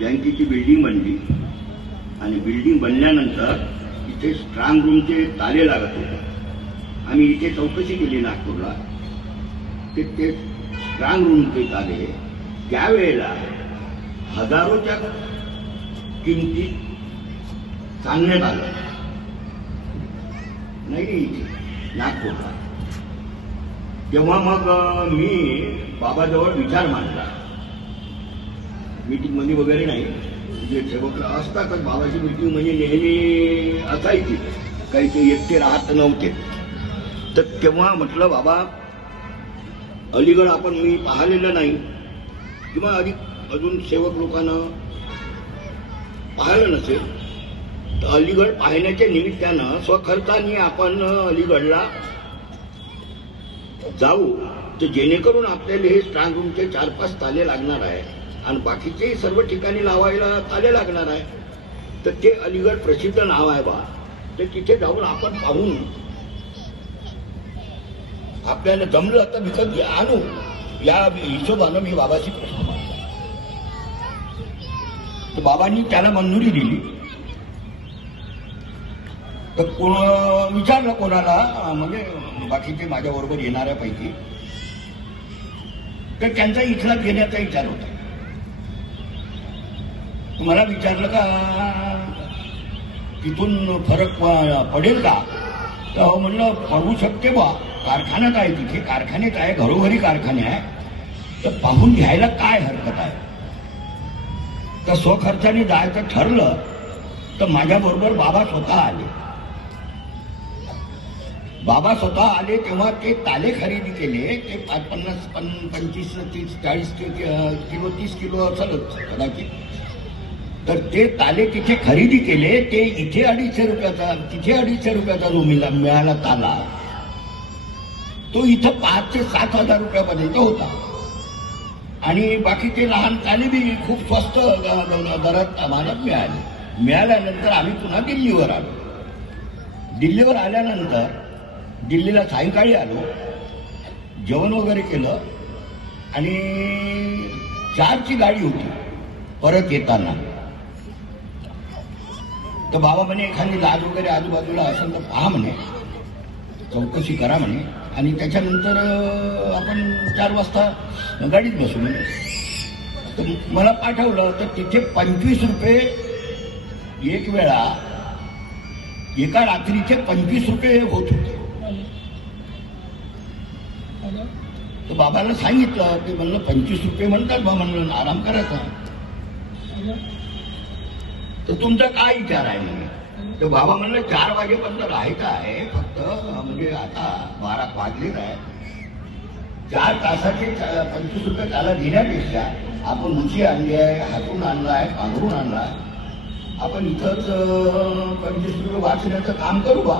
बँकेची बिल्डिंग बनली आणि बिल्डिंग बनल्यानंतर इथे स्ट्रॉंग रूमचे ताले लागत होते. आम्ही इथे चौकशी केली नागपूरला. ते स्ट्रॉंग रूमचे ताले त्यावेळेला हजारोच्या किमतीत सांगण्यात आलं नाही इथे नागपूरला. तेव्हा मग मी बाबाजवळ विचार मांडला. मीटिंगमध्ये वगैरे नाही, जे सेवक असतातच बाबाची मीटिंग म्हणजे नेहमी असायची, काही ते एकटे राहत नव्हते. तर तेव्हा म्हटलं बाबा अलीगड आपण मी पाहिलेलं नाही किंवा अजून सेवक लोकांना पाहिलं नसेल, तर अलीगड पाहण्याच्या निमित्तानं स्वखर्चाने आपण अलीगडला जाऊ, तर जेणेकरून आपल्याला हे स्ट्रॉंग रूमचे 4-5 ताले लागणार आहे आणि बाकीचे सर्व ठिकाणी लावायला ताले लागणार आहे. तर ते अलीगड प्रसिद्ध नाव आहे बा, तर तिथे जाऊन आपण पाहून आपल्याला जमलं तर विकत आणू, या हिशोबानं मी बाबाशी प्रश्न मांडला. तर बाबांनी त्याला मंजुरी दिली. तर विचारलं कोणाला, म्हणजे बाकीचे माझ्याबरोबर येणाऱ्यापैकी, तर त्यांचा इथला घेण्याचा विचार होता. मला विचारलं का तिथून फरक पडेल का, तर म्हणलं पडू शकते बा, कारखान्यात आहे, तिथे कारखान्यात आहे, घरोघरी कारखाने आहे, तर पाहून घ्यायला काय हरकत आहे. तर स्वखर्चाने जायचं ठरलं तर माझ्याबरोबर बाबा स्वतः आले. बाबा स्वतः आले तेव्हा ते ताले खरेदी केले. ते 50, 25, 30, 40 किलो 30 किलो असेलच कदाचित. तर ते ताले तिथे खरेदी केले. ते इथे 250 रुपयाचा, तिथे 250 रुपयाचा जो मिळाला ताला, तो इथं 5,000 ते 7,000 रुपयापर्यंत होता. आणि बाकीचे लहान ताले बी खूप स्वस्त दरात आम्हाला मिळाले. मिळाल्यानंतर आम्ही पुन्हा दिल्लीवर आलो. दिल्लीवर आल्यानंतर दिल्लीला सायंकाळी आलो, जेवण वगैरे केलं आणि 4ची गाडी होती परत येताना. तर बाबा म्हणे एखादी लाज वगैरे आजूबाजूला असेल तर पहा म्हणे, चौकशी करा म्हणे, आणि त्याच्यानंतर आपण 4 वाजता गाडीत बसू म्हणे. तर मला पाठवलं. तर तिथे 25 रुपये एक वेळा, एका रात्रीचे 25 रुपये होत होते. तर बाबाला सांगितलं, ते म्हणलं 25 रुपये म्हणतात बा, म्हणलं आराम करायचा. तर तुमचा काय विचार आहे म्हणे. तर बाबा म्हणलं 4 वाजेपर्यंत राहायचं आहे फक्त, म्हणजे आता 12 वाजलेच आहे. 4 तासाचे 25 रुपये त्याला देण्यापेक्षा आपण उची आणली आहे, हातून आणला आहे, पांघरून आणला आहे, आपण इथंच 25 रुपये वाचण्याचं काम करू बा,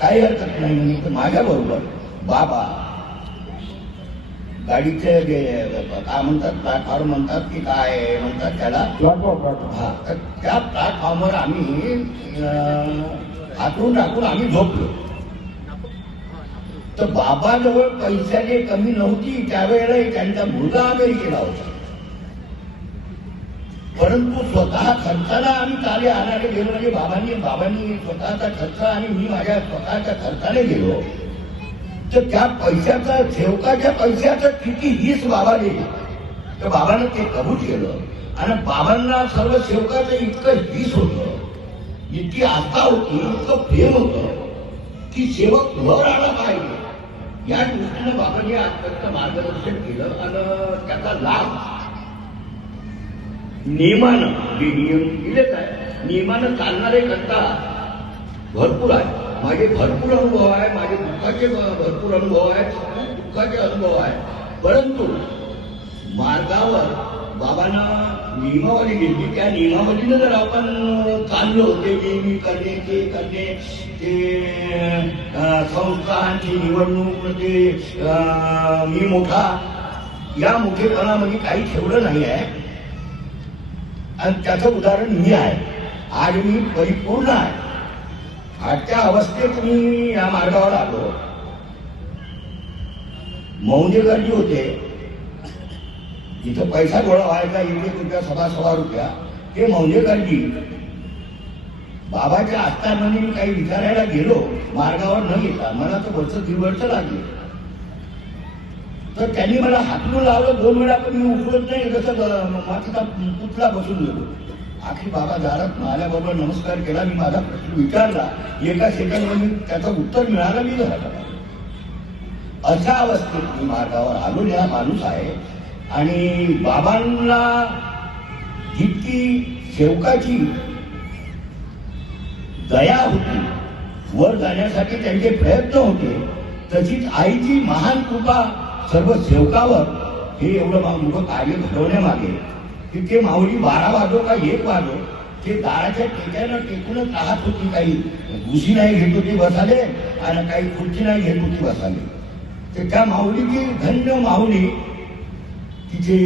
काही हरकत नाही म्हणे. तर माझ्याबरोबर बाबा गाडीचे काय म्हणतात, प्लॅटफॉर्म म्हणतात की काय म्हणतात त्याला, हा, तर त्या प्लॅटफॉर्मवर आम्ही हातरून टाकून आम्ही झोपलो. तर बाबाजवळ पैशाने कमी नव्हती त्यावेळेला. त्यांचा मुलगा अमेरिकेला होता, परंतु स्वतः खर्चाला आम्ही ताले आणायला गेलो. म्हणजे बाबांनी स्वतःचा खर्च आणि मी माझ्या स्वतःच्या खर्चाने गेलो. तर त्या पैशाचा, सेवकाच्या पैशाचं किती हीच बाबा दिली. तर बाबानं ते कबूल केलं आणि बाबांना सर्व सेवकाचं इतकं हीच होतं, इतकी आस्था होती, इतकं प्रेम होतं की सेवक वर आला पाहिजे या दृष्टीनं बाबांनी आजपर्यंत मार्गदर्शन केलं. आणि त्याचा लाभ नियमानं, जे नियम दिलेच आहे, नियमानं चालणारे करता भरपूर आहे. माझे भरपूर अनुभव आहे, माझे दुःखाचे भरपूर अनुभव आहेत, खूप दुःखाचे अनुभव आहे. परंतु मार्गावर बाबांना नियमावली दिली, त्या नियमावलीनं जर आपण चाललो, ते नेहमी करणे, ते करणे, ते संस्थांची निवडणूक, ते मी मोठा, या मोठेपणामध्ये काही ठेवलं नाही आहे. आणि त्याचं उदाहरण मी आहे. आज मी परिपूर्ण आहे. आजच्या अवस्थेत मी या मार्गावर आलो. मौंजेकर जी होते जिथं पैसा गोळा व्हायचा 1-1 रुपया, सव्वा रुपया, ते मौल्यकारजी बाबाच्या आस्थानाने मी काही विचारायला गेलो, मार्गावर न येता मला तर वर्ष 2 वर्ष लागले. तर त्यांनी मला हातून लावलं 2 वेळा, पण मी उठवत नाही, जसं मातीचा पुतळा बसून गेलो. आखरी बाबा दारात आल्याबरोबर नमस्कार केला, मी माझा प्रश्न विचारला, 1 सेकंदमध्ये त्याचं उत्तर मिळालं, मी घरात आलो. अशा अवस्थेत मी मार्गावर आलो. हा माणूस आहे आणि बाबांना जितकी सेवकाची दया होती, वर जाण्यासाठी त्यांचे प्रयत्न होते, तशीच आईची महान कृपा सर्व सेवकावर हे एवढं मोठं कार्य घडवण्यामागे की ते माऊली 12 वाजो का 1 वाजो ते दाराच्या टेक्यानं टेकूनच राहत होती. काही घुशी नाही घेत होती बसाले आणि काही खुर्ची नाही घेत होती बसाले. तर त्या माऊलीची धन्य माऊली, तिचे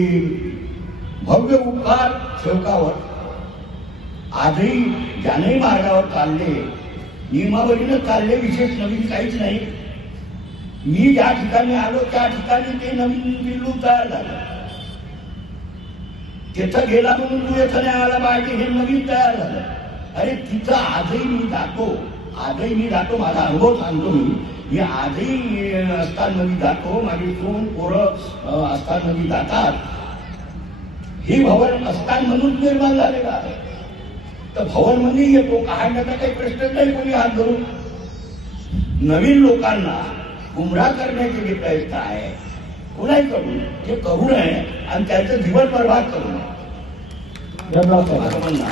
भव्य उपकार सेवकावर आजही ज्यानेही मार्गावर चालले, नियमावलीनं चालले, विशेष नवीन काहीच नाही. मी ज्या ठिकाणी आलो त्या ठिकाणी ते नवीन बिल्लू तयार झालं. तिथं गेला म्हणून तू येथं नाही आला पाहिजे हे नवीन तयार झालं. अरे तिथं आजही मी जातो, माझा अनुभव सांगतो. मी आजही अस्थानमध्ये जातो, माझी दोन पोरं अस्थानमध्ये जातात. हे भवन अस्थान म्हणून निर्माण झालेलं आहे. तर भवन मध्ये येतो, काढण्याचा काही प्रश्न नाही कोणी हात धरून. नवीन लोकांना गुमराह करण्याचे जे प्रयत्न आहे कोणाही करून ते करू नये आणि त्यांचं जीवन बर्बाद करू नये. धन्यवाद. माझं म्हणणं